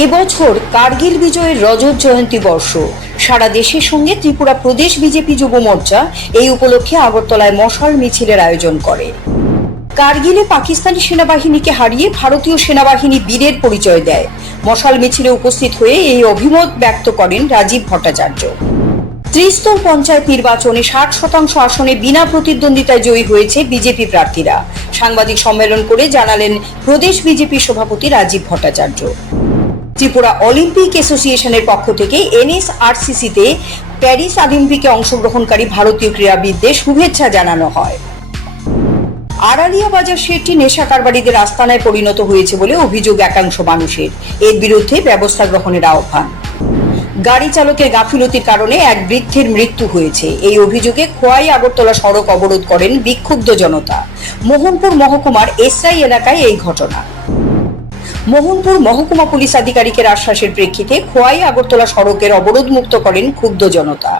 এবছর কার্গিল বিজয়ের রজত জয়ন্তী বর্ষ। সারা দেশের সঙ্গে ত্রিপুরা প্রদেশ বিজেপি যুব মোর্চা এই উপলক্ষে আগরতলায় মশাল মিছিলের আয়োজন করে। কার্গিলে পাকিস্তানি সেনাবাহিনীকে হারিয়ে ভারতীয় সেনাবাহিনী বীরের পরিচয় দেয়। মশাল মিছিলে উপস্থিত হয়ে এই অভিমত ব্যক্ত করেন রাজীব ভট্টাচার্য। ত্রিস্তর পঞ্চায়েত নির্বাচনে 60% আসনে বিনা প্রতিদ্বন্দ্বিতায় জয়ী হয়েছে বিজেপি প্রার্থীরা। সাংবাদিক সম্মেলন করে জানালেন প্রদেশ বিজেপি সভাপতি রাজীব ভট্টাচার্য। ত্রিপুরা অলিম্পিক অ্যাসোসিয়েশনের পক্ষ থেকে NSRCC-তে প্যারিস অলিম্পিকে অংশগ্রহণকারী ভারতীয় ক্রীড়াবিদদের শুভেচ্ছা জানানো হয়। আড়ালিয়া বাজার শেডটি নেশা কারবারিদের আস্তানায় পরিণত হয়েছে বলে অভিযোগ একাংশ মানুষের। এর বিরুদ্ধে ব্যবস্থা গ্রহণের আহ্বান। গাড়ি চালকের গাফিলতির কারণে এক বৃদ্ধের মৃত্যু হয়েছে। এই অভিযোগে খোয়াই আগরতলা সড়ক অবরোধ করেন বিক্ষুব্ধ জনতা। মোহনপুর মহকুমার এসরাই এলাকায় এই ঘটনা। মোহনপুর মহকুমা পুলিশ আধিকারিকের আশ্বাসের প্রেক্ষিতে খোয়াই আগরতলা সড়কের অবরোধ মুক্ত করেন ক্ষুব্ধ জনতা।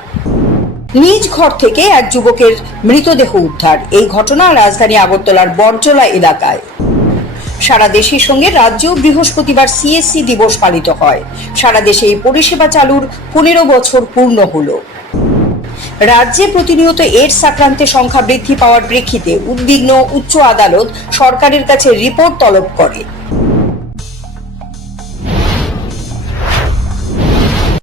নিজ ঘর থেকে এক যুবকের মৃতদেহ উদ্ধার। এই ঘটনা রাজধানী আগরতলার বরজলা এলাকায়। সারা দেশের সঙ্গে রাজ্যেও বৃহস্পতিবার CSC দিবস পালিত হয়। সারা দেশে এই পরিষেবা চালুর 15 বছর পূর্ণ হলো। রাজ্যে প্রতিনিয়ত এইডস আক্রান্তের সংখ্যা বৃদ্ধি পাওয়ার প্রেক্ষিতে উদ্বিগ্ন উচ্চ আদালত সরকারের কাছে রিপোর্ট তলব করে।